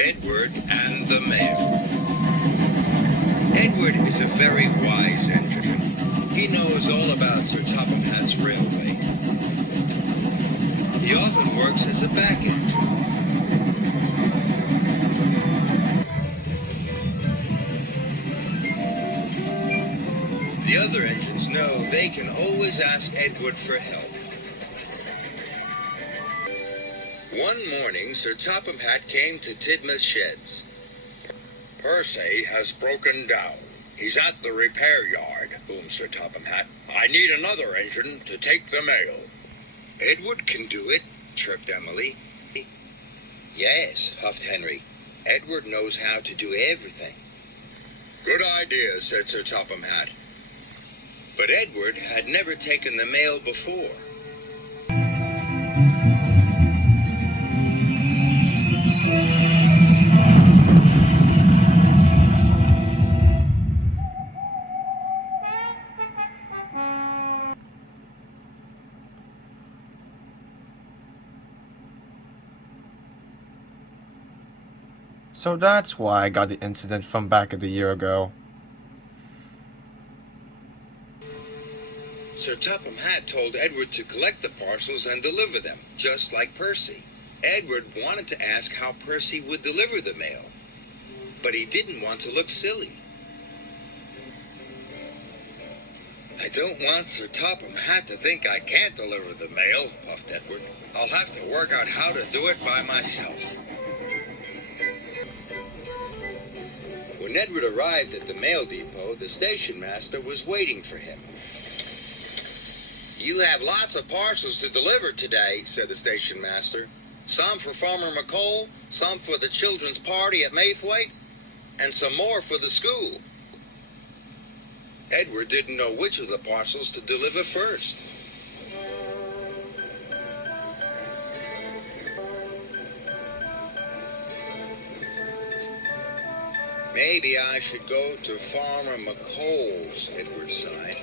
Edward and the Mail. Edward is a very wise engine. He knows all about Sir Topham Hatt's railway. He often works as a back engine. The other engines know they can always ask Edward for help. One morning, Sir Topham Hatt came to Tidmouth's sheds. Percy has broken down. He's at the repair yard, boomed Sir Topham Hatt. I need another engine to take the mail. Edward can do it, chirped Emily. Yes, huffed Henry. Edward knows how to do everything. Good idea, said Sir Topham Hatt. But Edward had never taken the mail before. So that's why I got the incident from back a year ago. Sir Topham Hatt told Edward to collect the parcels and deliver them, just like Percy. Edward wanted to ask how Percy would deliver the mail, but he didn't want to look silly. I don't want Sir Topham Hatt to think I can't deliver the mail, puffed Edward. I'll have to work out how to do it by myself. When Edward arrived at the mail depot, the station master was waiting for him. You have lots of parcels to deliver today, said the station master. Some for Farmer McColl, some for the children's party at Maythwaite, and some more for the school. Edward didn't know which of the parcels to deliver first. Maybe I should go to Farmer McColl's, Edward sighed.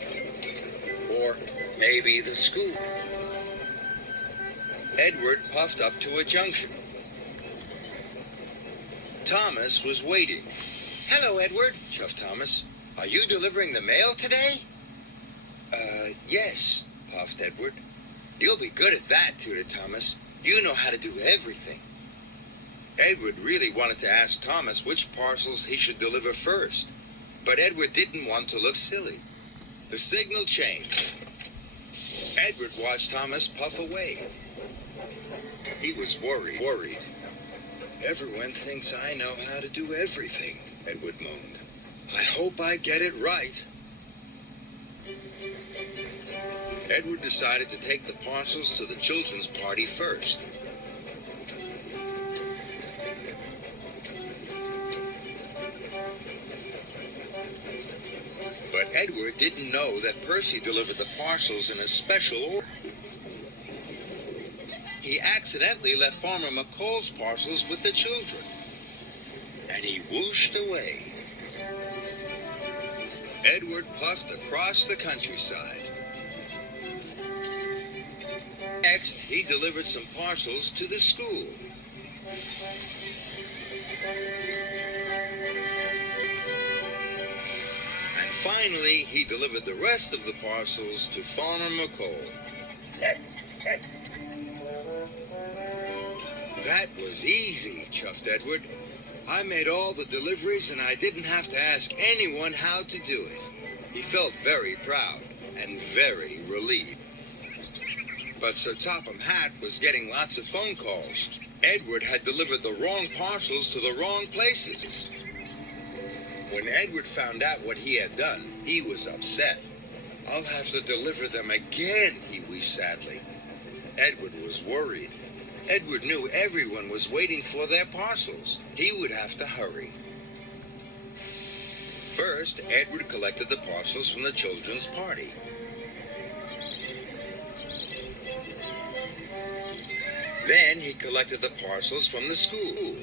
Or maybe the school. Edward puffed up to a junction. Thomas was waiting. Hello, Edward, chuffed Thomas. Are you delivering the mail today? Yes, puffed Edward. You'll be good at that, tooted Thomas. You know how to do everything. Edward really wanted to ask Thomas which parcels he should deliver first, but Edward didn't want to look silly. The signal changed. Edward watched Thomas puff away. He was worried. Everyone thinks I know how to do everything, Edward moaned. I hope I get it right. Edward decided to take the parcels to the children's party first. But Edward didn't know that Percy delivered the parcels in a special order. He accidentally left Farmer McColl's parcels with the children, and he whooshed away. Edward puffed across the countryside. Next, he delivered some parcels to the school. And finally, he delivered the rest of the parcels to Farmer McColl. That was easy, chuffed Edward. I made all the deliveries and I didn't have to ask anyone how to do it. He felt very proud and very relieved. But Sir Topham Hatt was getting lots of phone calls. Edward had delivered the wrong parcels to the wrong places. When Edward found out what he had done, he was upset. I'll have to deliver them again, he wheezed sadly. Edward was worried. Edward knew everyone was waiting for their parcels. He would have to hurry. First, Edward collected the parcels from the children's party. Then he collected the parcels from the school.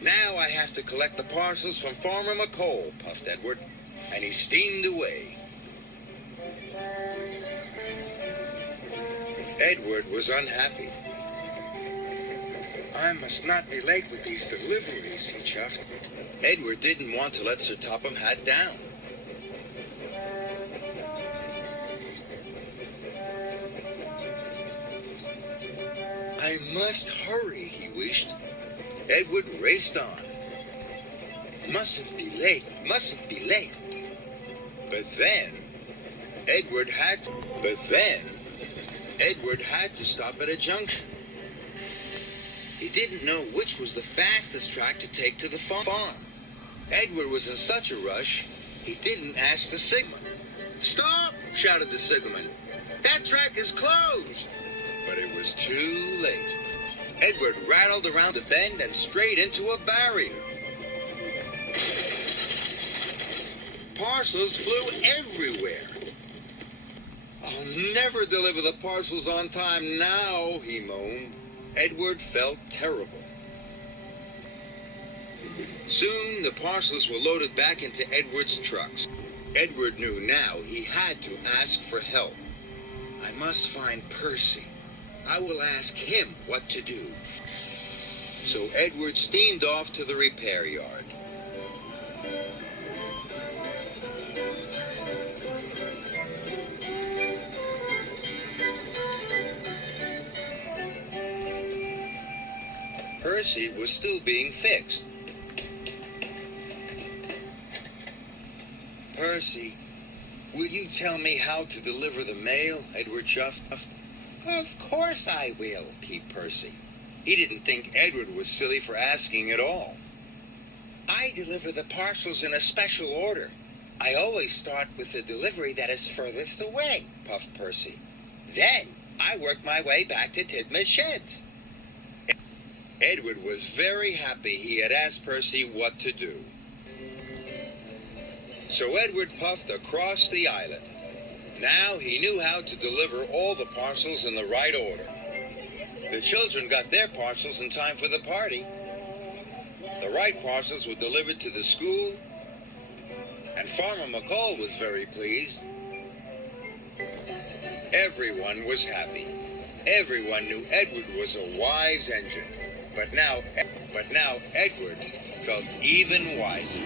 Now I have to collect the parcels from Farmer McColl, puffed Edward, and he steamed away. Edward was unhappy. I must not be late with these deliveries, he chuffed. Edward didn't want to let Sir Topham Hatt down. I must hurry, he wished. Edward raced on. Mustn't be late, mustn't be late. But then, Edward had to stop at a junction. He didn't know which was the fastest track to take to the farm. Edward was in such a rush, he didn't ask the signalman. "Stop!" shouted the signalman. "That track is closed!" But it was too late. Edward rattled around the bend and straight into a barrier. Parcels flew everywhere. "I'll never deliver the parcels on time now," he moaned. Edward felt terrible. Soon the parcels were loaded back into Edward's trucks. Edward knew now he had to ask for help. "I must find Percy. I will ask him what to do." So Edward steamed off to the repair yard. Percy was still being fixed. "Percy, will you tell me how to deliver the mail?" Edward chuffed. "Of course I will," peeped Percy. He didn't think Edward was silly for asking at all. "I deliver the parcels in a special order. I always start with the delivery that is furthest away," puffed Percy. "Then I work my way back to Tidmouth's sheds." Edward was very happy he had asked Percy what to do. So Edward puffed across the island. Now he knew how to deliver all the parcels in the right order. The children got their parcels in time for the party. The right parcels were delivered to the school, and Farmer McCall was very pleased. Everyone was happy. Everyone knew Edward was a wise engine. But now Edward felt even wiser.